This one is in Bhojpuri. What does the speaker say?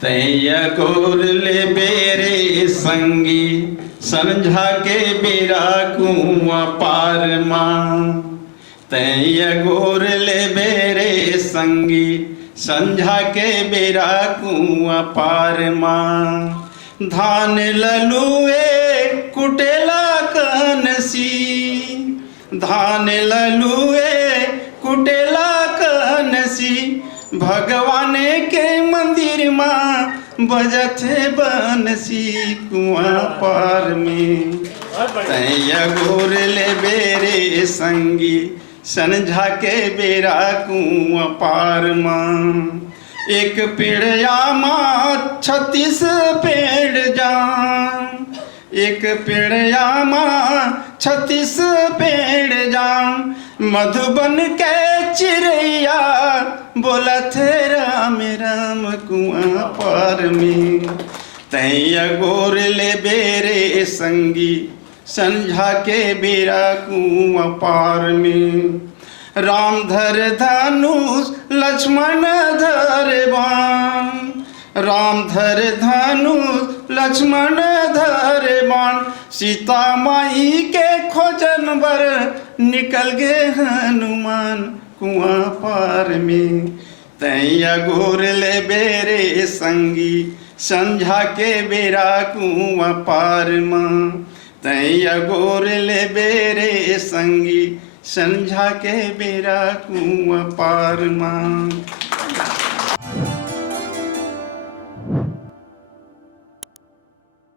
तैया गोर ले बेरे संगी संझा के बेरा कुआं पार माँ। तैया गोर ले बेरे संगी संझा के बेरा कुआं पार माँ। धान ललुए कुटेला कनसी, धान ललुए कुटेला कनसी, भगवान के मंदिर माँ बजत बंसी कुआं पार में। तैया गोर ले बेरे संगी संझा के बेरा कुआं पार माँ। एक पेड़या माँ 36 पेड़ जाम, एक पेड़या माँ 36 पेड़ जाम। मधुबन के चिड़ैया बोलत राम राम कुआं पार में। तैया गोर ले बेरे संगी संझा के बेरा कुआं पार में। राम धर धनुष लक्ष्मण धर बाण, राम धर धनुष लक्ष्मण धर बाण। सीता माई के खोजन बर निकल गए हनुमान कुआं पार में। तैया गोर ले बेरे संगी संझा के बेरा कुआं पार माँ। तैया गोर ले बेरे संगी संझा के बेरा कुआं पार माँ।